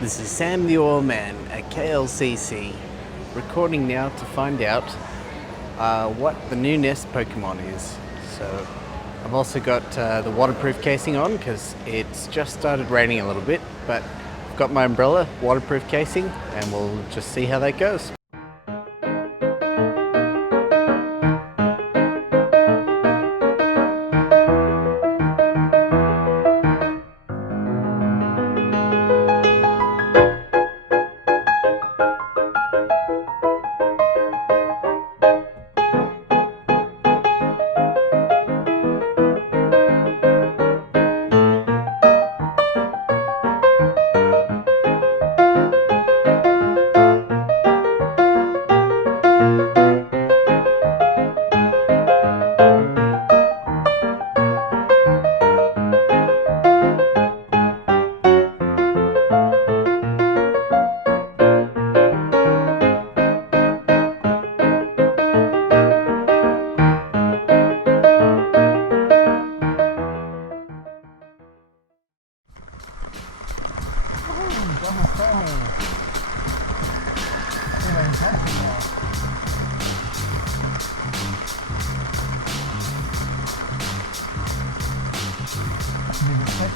This is Sam the Oil Man at KLCC, recording now to find out what the new Nest Pokemon is. So I've also got the waterproof casing on because it's just started raining a little bit, but I've got my umbrella, waterproof casing, and we'll just see how that goes.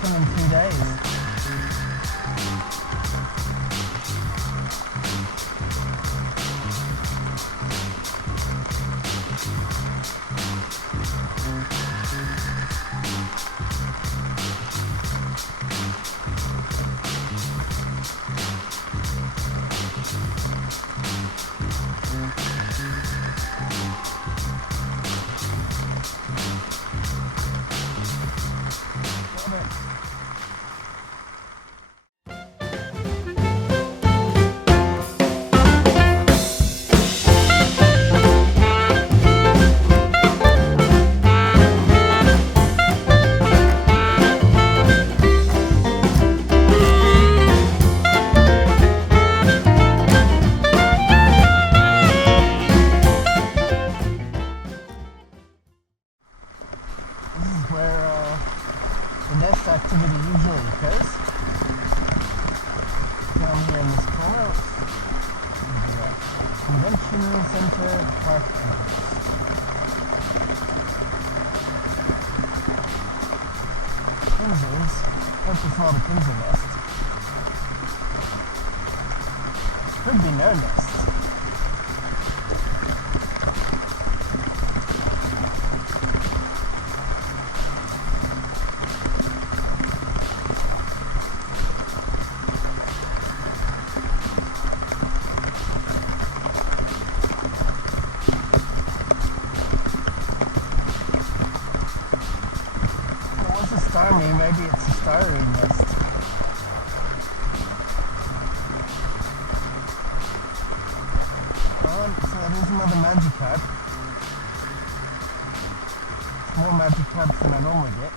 In 2 days. Nest activity usually occurs. Down here in this corner, the convention center park entrance. Pinzers, hope it's not a pinzer nest. Could be no nest. Maybe it's a starry nest. So that is another Magikarp. It's more Magikarps than I normally get.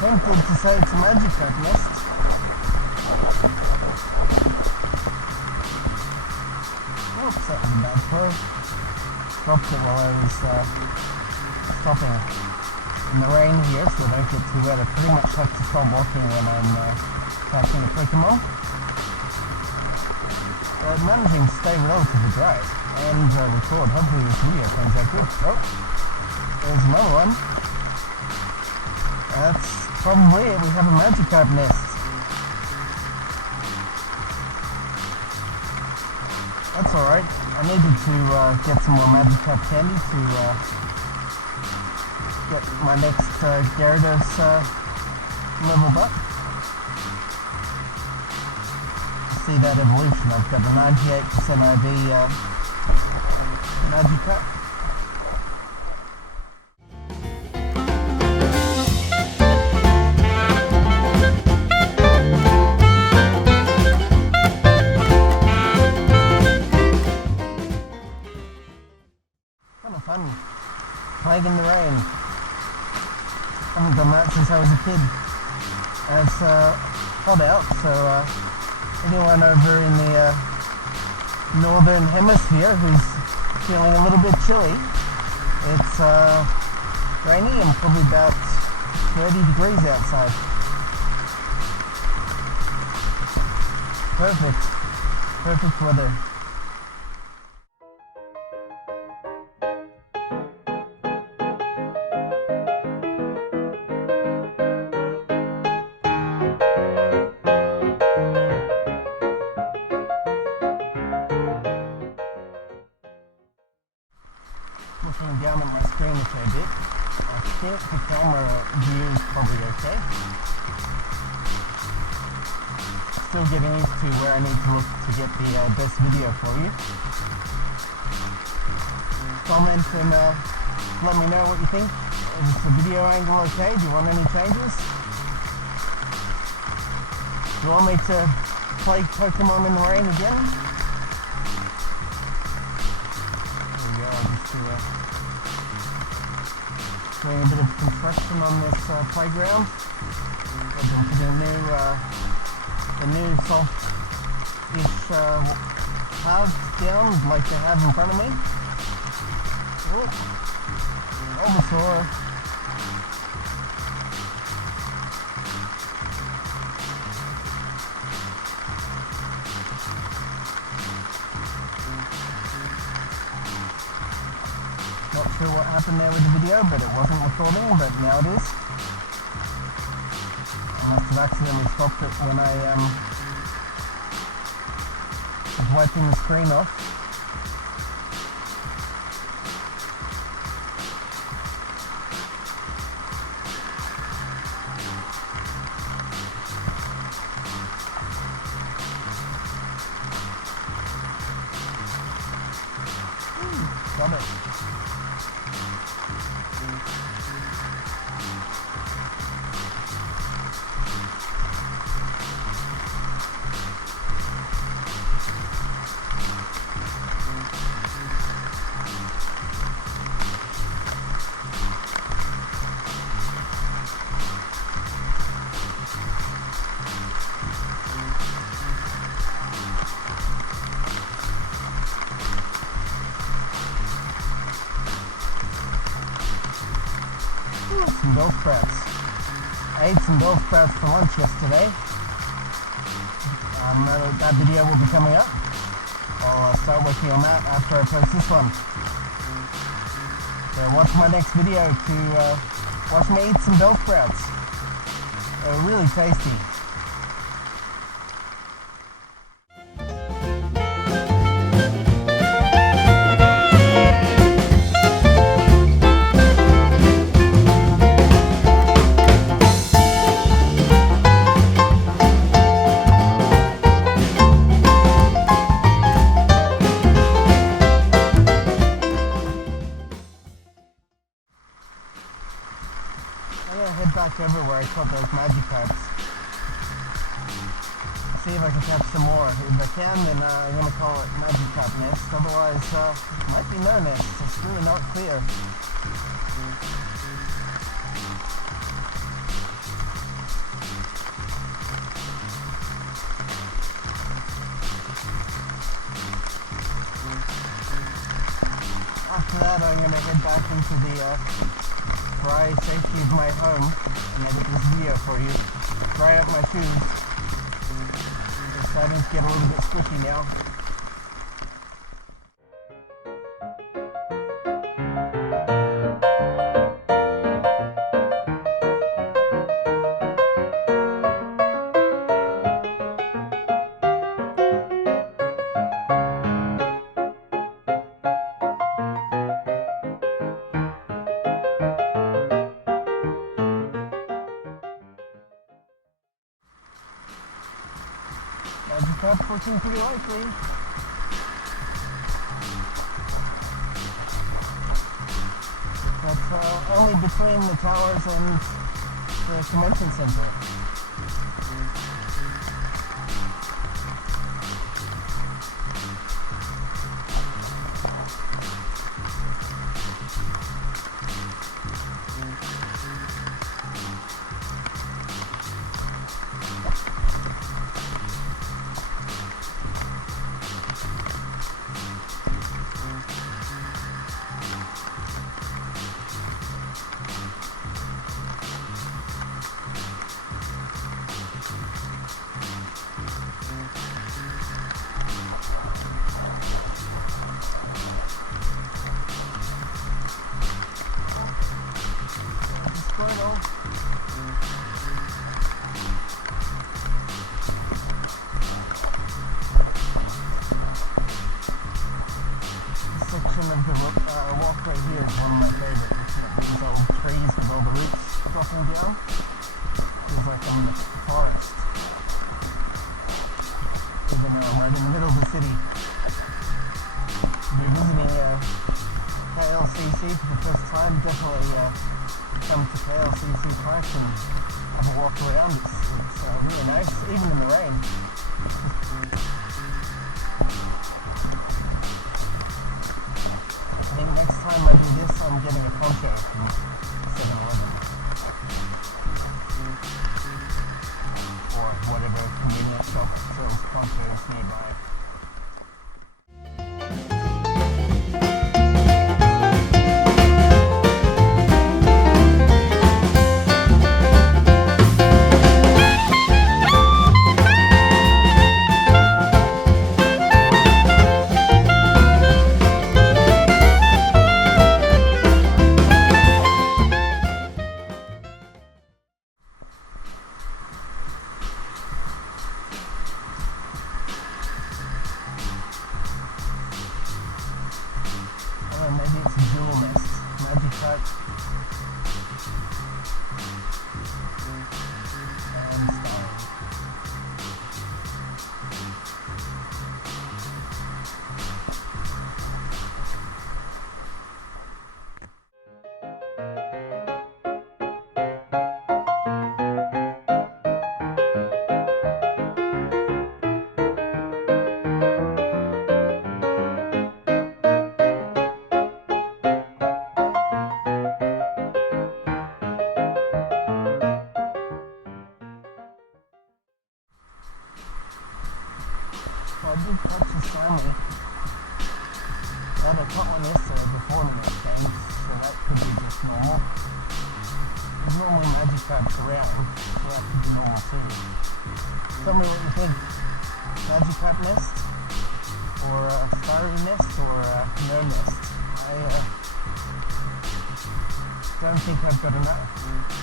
Tempted to say it's a Magikarp nest. Oops, that was a bad throw. Dropped it while I was stopping in the rain here so I don't get too wet. I pretty much have to stop walking when I'm catching a Pokemon. But managing to stay relatively dry and record. Hopefully this video comes out good. Oh, there's another one. That's probably it. We have a Magikarp nest. That's alright. I needed to get some more Magikarp candy to get my next Gyarados leveled up. See that evolution. I've got the 98% IV Magikarp. Fun playing in the rain. Haven't done that since I was a kid. It's hot out, so anyone over in the northern hemisphere who's feeling a little bit chilly. It's rainy and probably about 30 degrees outside. Perfect weather. Looking down at my screen a fair bit, I think the camera view is probably okay. Still getting used to where I need to look to get the best video for you. Comment and let me know what you think. Is the video angle okay? Do you want any changes? Do you want me to play Pokemon in the rain again? There we go, I'll just doing a bit of construction on this playground. I've been putting the new soft-ish paths down like they have in front of me. Oh, Bulbasaur. Not sure what happened there with the video, but it wasn't recording, but now it is. I must have accidentally stopped it when I was wiping the screen off. Got it. Some bell sprouts. I ate some bell sprouts for lunch yesterday. That video will be coming up. I'll start working on that after I post this one. So watch my next video to watch me eat some bell sprouts. They're really tasty. I'm gonna head back over where I caught those Magikarps. See if I can catch some more. If I can, then I'm gonna call it Magikarp nest. Otherwise, it might be no nest. It's really not clear. After that, I'm gonna head back into the dry safety of my home and edit this video for you. Dry up my shoes. They're starting to get a little bit squishy now. Magikarp's looking pretty likely. That's only between the towers and the convention center. section of the walkway here is one of my favorites. These old trees with all the roots dropping down. Feels like I'm in the forest. Even though I'm right in the middle of the city. If you're visiting KLCC for the first time, definitely come to KLCC Park and have a walk around. It's really nice, even in the rain. I think next time I do this, I'm getting a poncho from 7-Eleven. Or whatever convenience shop sells ponchos nearby. Maybe it's a jewel nest, magic carp, and starling. I did catch a salmon. But I caught one yesterday before the net came, so that could be just normal. There's normally magic carps around, so that could be normal too. Tell me what you think. Magic carp nest? Or a starry nest? Or no nest? I don't think I've got enough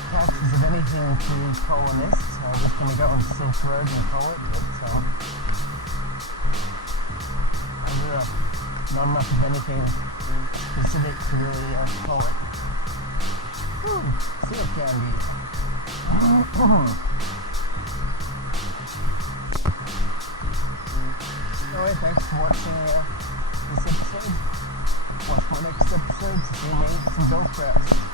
catches of anything to call a nest. I'm just going to go on Silk Road and call it, but not much of anything specific to really call it. Seal candy. Anyway, thanks for watching this episode. Watch my next episode to see me eat some bell sprouts.